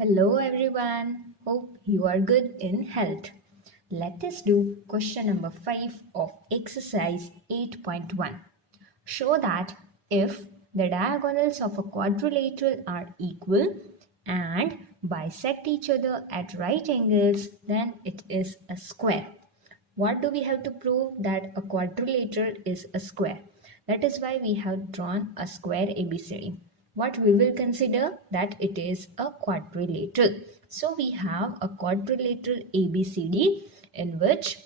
Hello everyone, hope you are good in health. Let us do question number 5 of exercise 8.1. Show that if the diagonals of a quadrilateral are equal and bisect each other at right angles, then it is a square. What do we have to prove? That a quadrilateral is a square. That is why we have drawn a square ABCD. What we will consider that it is a quadrilateral. So we have a quadrilateral ABCD in which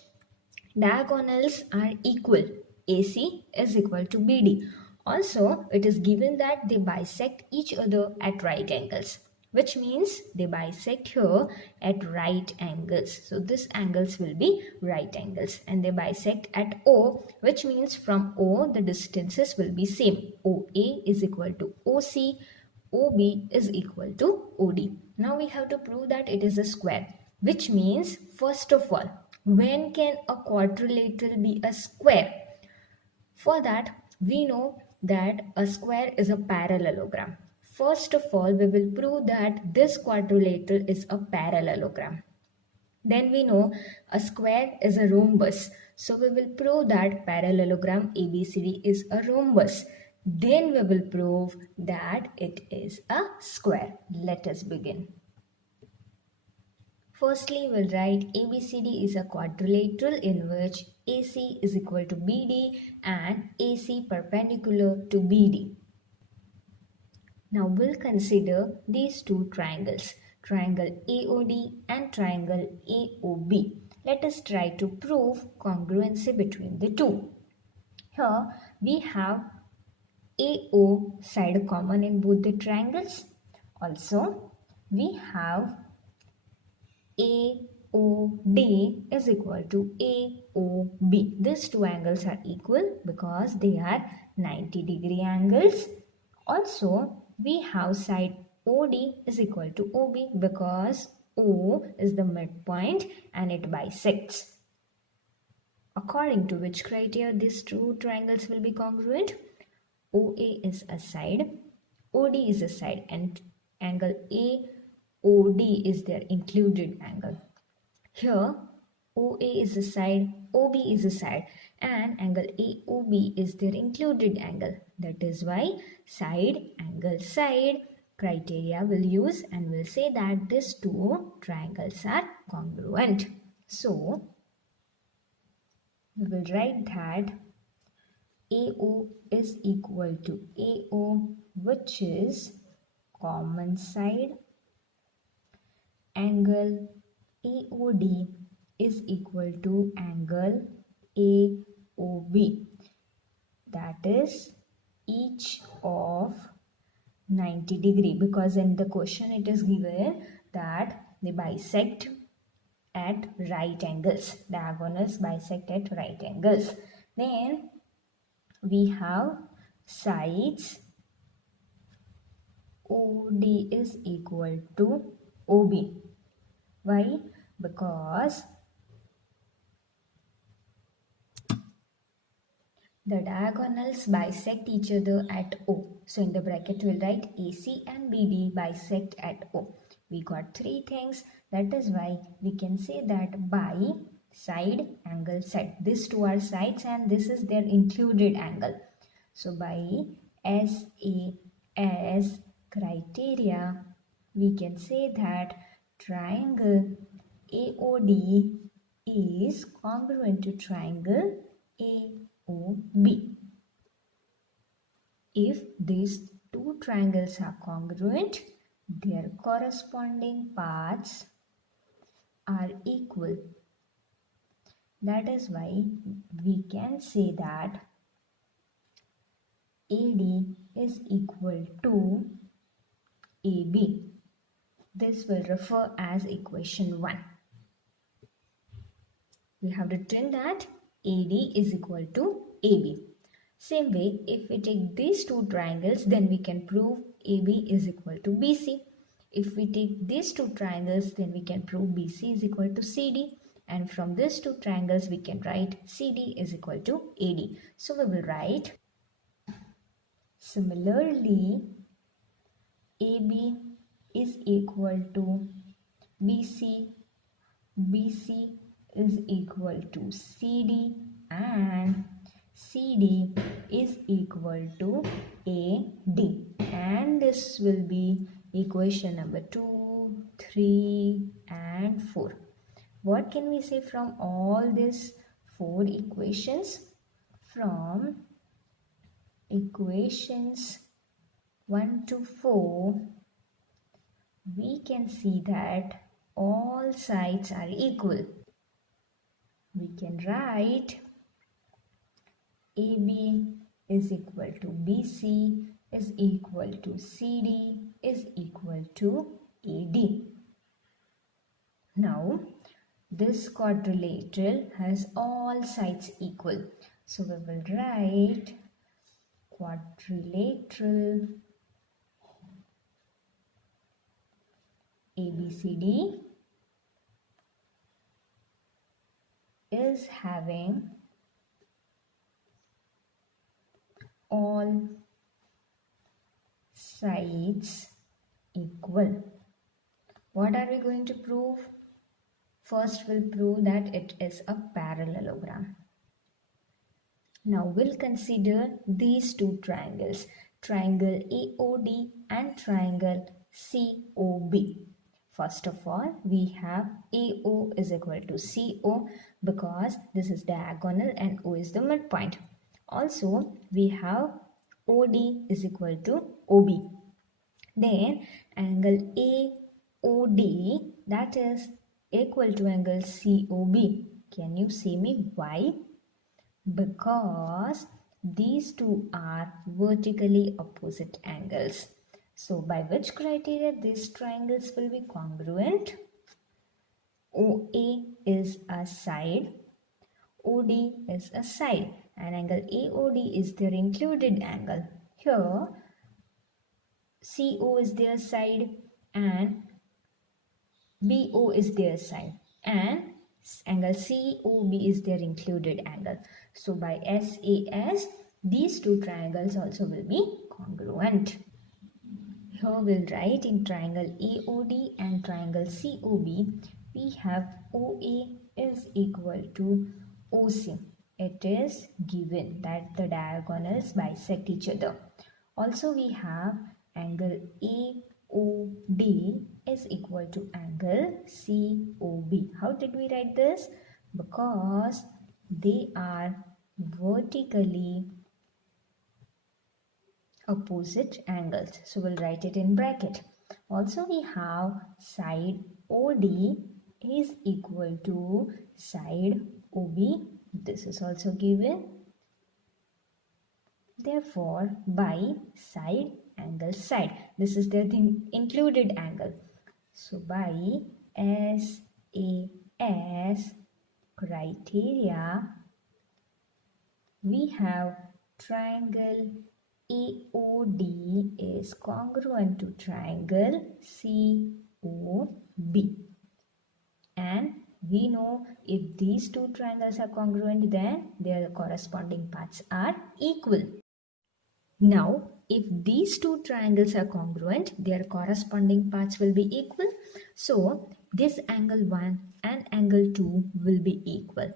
diagonals are equal. AC is equal to BD. Also, it is given that they bisect each other at right angles, which means they bisect here at right angles. So this angles will be right angles, and they bisect at O, which means from O the distances will be same. OA is equal to OC, OB is equal to OD. Now we have to prove that it is a square, which means first of all, when can a quadrilateral be a square? For that, we know that a square is a parallelogram. First of all, we will prove that this quadrilateral is a parallelogram. Then we know a square is a rhombus. So we will prove that parallelogram ABCD is a rhombus. Then we will prove that it is a square. Let us begin. Firstly, we'll write ABCD is a quadrilateral in which AC is equal to BD and AC perpendicular to BD. Now we'll consider these two triangles, triangle AOD and triangle AOB. Let us try to prove congruency between the two. Here we have AO side common in both the triangles. Also, we have AOD is equal to AOB. These two angles are equal because they are 90-degree angles. Also, we have side OD is equal to OB because O is the midpoint and it bisects. According to which criteria these two triangles will be congruent? OA is a side, OD is a side, and angle AOD is their included angle. Here, OA is a side, OB is a side, and angle AOB is their included angle. That is why side, angle, side criteria will use and will say that these two triangles are congruent. So, we will write that AO is equal to AO, which is common side. Angle AOD is equal to angle AOB. That is each of 90-degree, because in the question it is given that they bisect at right angles. Diagonals bisect at right angles. Then we have sides OD is equal to OB. Why? Because the diagonals bisect each other at O. So in the bracket we'll write AC and BD bisect at O. We got three things. That is why we can say that by side, angle, side. These two are sides and this is their included angle. So by SAS criteria, we can say that triangle AOD is congruent to triangle AOB. If these two triangles are congruent, their corresponding paths are equal. That is why we can say that AD is equal to AB. This will refer as equation 1. We have written that AD is equal to AB. Same way, if we take these two triangles, then we can prove AB is equal to BC. If we take these two triangles, then we can prove BC is equal to CD. And from these two triangles, we can write CD is equal to AD. So we will write, similarly, AB is equal to BC, BC is equal to CD, and CD is equal to AD, and this will be equation number 2, 3 and 4. What can we say from all these 4 equations? From equations 1 to 4, we can see that all sides are equal. We can write AB is equal to BC is equal to CD is equal to AD. Now, this quadrilateral has all sides equal. So, we will write quadrilateral ABCD is having all sides equal. What are we going to prove? First, we'll prove that it is a parallelogram. Now, we'll consider these two triangles, triangle AOD and triangle COB. First of all, we have AO is equal to CO because this is diagonal and O is the midpoint. Also, we have OD is equal to OB. Then, angle AOD, that is equal to angle COB. Can you say me why? Because these two are vertically opposite angles. So, by which criteria these triangles will be congruent? OA is a side, OD is a side, and angle AOD is their included angle. Here, CO is their side and BO is their side, and angle COB is their included angle. So by SAS, these two triangles also will be congruent. Here we'll write in triangle AOD and triangle COB, we have OA is equal to OC. It is given that the diagonals bisect each other. Also we have angle AOD is equal to angle COB. How did we write this? Because they are vertically opposite angles. So we'll write it in bracket. Also we have side OD is equal to side OB. This is also given. Therefore, by side angle side, this is the included angle. So by SAS criteria, we have triangle AOD is congruent to triangle COB. And we know if these two triangles are congruent, then their corresponding paths are equal. Now, if these two triangles are congruent, their corresponding paths will be equal. So, this angle 1 and angle 2 will be equal.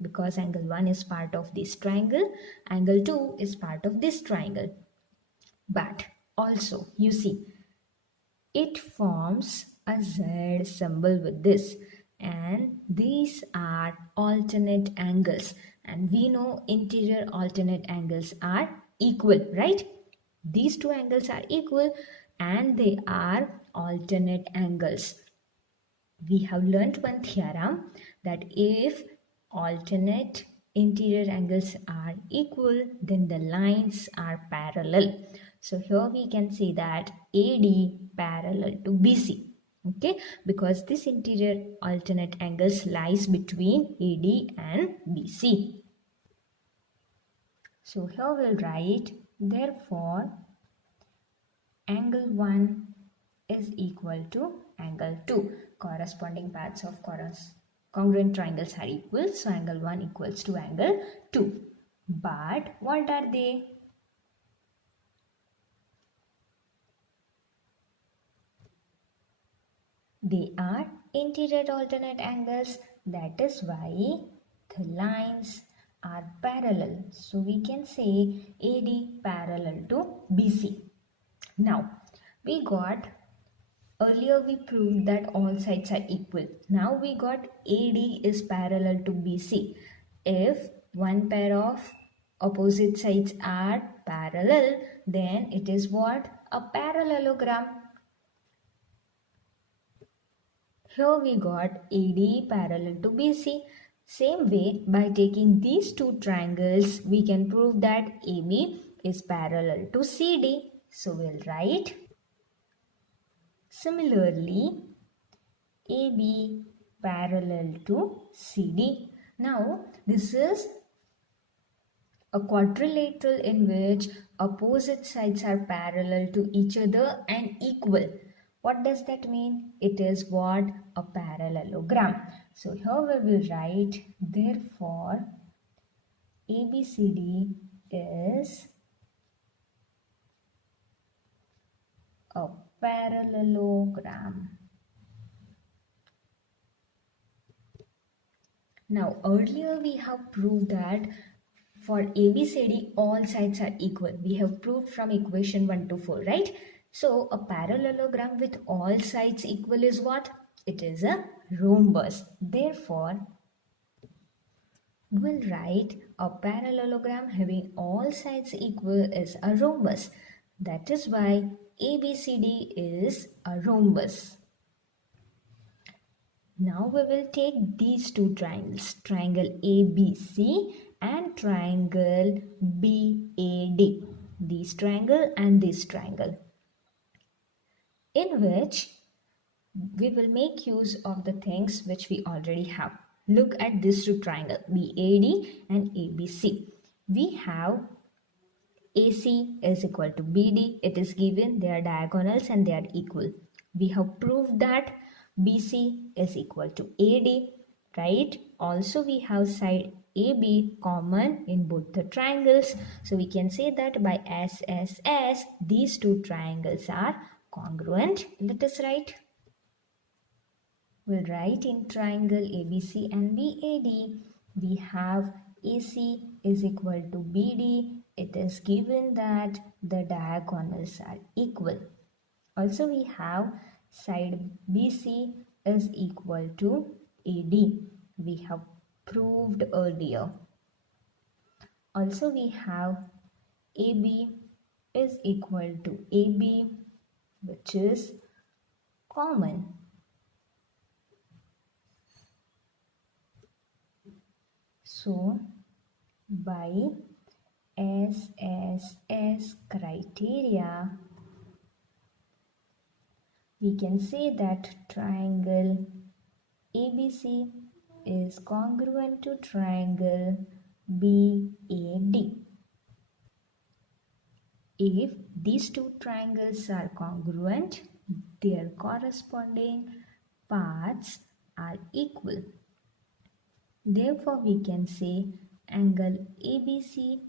Because angle 1 is part of this triangle, angle 2 is part of this triangle. But also, you see, it forms a Z symbol with this. And these are alternate angles. And we know interior alternate angles are equal, right? These two angles are equal and they are alternate angles. We have learnt one theorem that if alternate interior angles are equal, then the lines are parallel. So here we can say that AD parallel to BC. Okay, because this interior alternate angles lies between AD and BC. So here we'll write, therefore, angle 1 is equal to angle 2. Corresponding paths of congruent triangles are equal. So angle 1 equals to angle 2. But what are they? They are interior alternate angles. That is why the lines are parallel. So we can say AD parallel to BC. Now we got earlier we proved that all sides are equal. Now we got AD is parallel to BC. If one pair of opposite sides are parallel, then it is what? A parallelogram. Here we got AD parallel to BC. Same way, by taking these two triangles, we can prove that AB is parallel to CD. So we'll write similarly AB parallel to CD. Now this is a quadrilateral in which opposite sides are parallel to each other and equal. What does that mean? It is what? A parallelogram. So here we will write therefore ABCD is a parallelogram. Now earlier we have proved that for ABCD all sides are equal. We have proved from equation 1 to 4, right? So a parallelogram with all sides equal is what? It is a rhombus. Therefore, we'll write a parallelogram having all sides equal is a rhombus. That is why ABCD is a rhombus. Now we will take these two triangles, triangle ABC and triangle BAD. This triangle and this triangle, in which we will make use of the things which we already have. Look at this two triangle, BAD and ABC. We have AC is equal to BD. It is given, they are diagonals and they are equal. We have proved that BC is equal to AD, right? Also we have side AB common in both the triangles. So we can say that by SSS, these two triangles are congruent. Let us write. We'll write in triangle ABC and BAD, we have AC is equal to BD. It is given that the diagonals are equal. Also we have side BC is equal to AD. We have proved earlier. Also we have AB is equal to AB, which is common. So by SSS criteria, we can say that triangle ABC is congruent to triangle BAD. If these two triangles are congruent, their corresponding parts are equal. Therefore, we can say angle ABC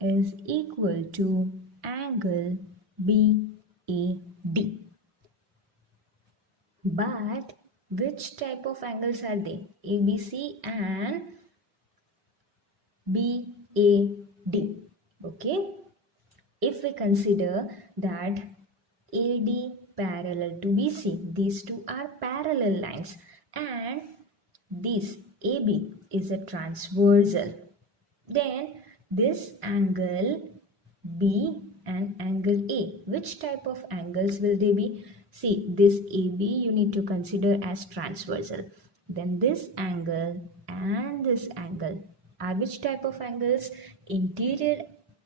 is equal to angle BAD. But which type of angles are they? ABC and BAD. Okay. If we consider that AD parallel to BC, these two are parallel lines, and this AB is a transversal, then this angle B and angle A, which type of angles will they be? See, this AB you need to consider as transversal. Then this angle and this angle are which type of angles? Interior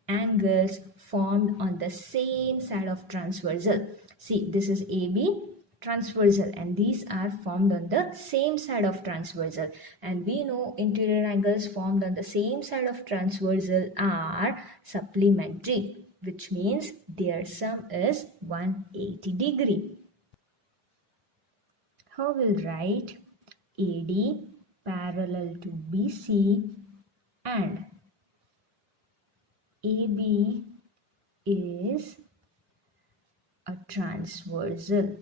angles formed on the same side of transversal. See, this is AB transversal and these are formed on the same side of transversal, and we know interior angles formed on the same side of transversal are supplementary, which means their sum is 180 degree. How we'll write AD parallel to BC and AB is a transversal.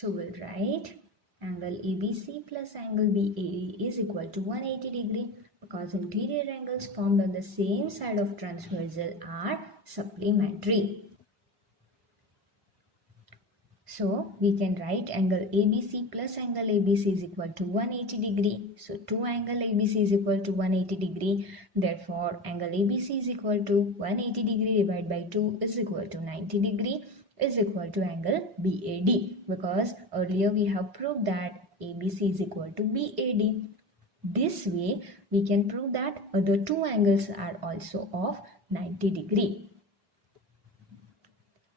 So we'll write angle ABC plus angle BAD is equal to 180 degree because interior angles formed on the same side of transversal are supplementary. So we can write angle ABC plus angle ABC is equal to 180 degree. So 2 angle ABC is equal to 180 degree. Therefore angle ABC is equal to 180 degree divided by 2 is equal to 90 degree is equal to angle BAD, because earlier we have proved that ABC is equal to BAD. This way we can prove that other two angles are also of 90 degree.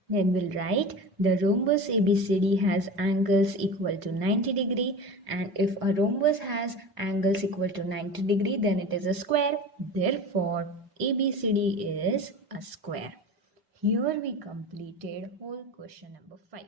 Then we'll write the rhombus ABCD has angles equal to 90 degree, and if a rhombus has angles equal to 90 degree then it is a square. Therefore ABCD is a square. Here we completed whole question number 5.